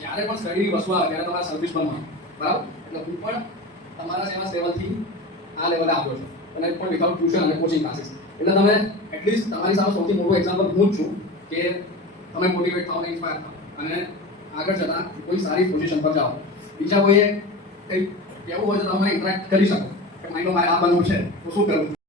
જ્યારે પણ સ્ટડીની વસ્તુ આવે ત્યારે તમારે સર્વિસ બનવાનું બરાબર. એટલે હું પણ તમારા સેવા લેવલથી આ લેવલે આવ્યો છું અને પણ વિથઆઉટ ટ્યુશન અને કોચિંગ ક્લાસીસ. એટલે તમે એટલીસ્ટ તમારી સામે સૌથી મોટું એક્ઝામ્પલ હું જ છું કે તમે મોટિવેટ થાઓ અને ઇન્સ્પાયર થાઓ અને આગળ જતાં કોઈ સારી પોઝિશન પર જાઓ. બીજા કોઈએ કંઈક કહેવું હોય તો તમે ઇન્ટરેક્ટ કરી શકો કે માનો મારે આ બનવું છે તો શું કરવું.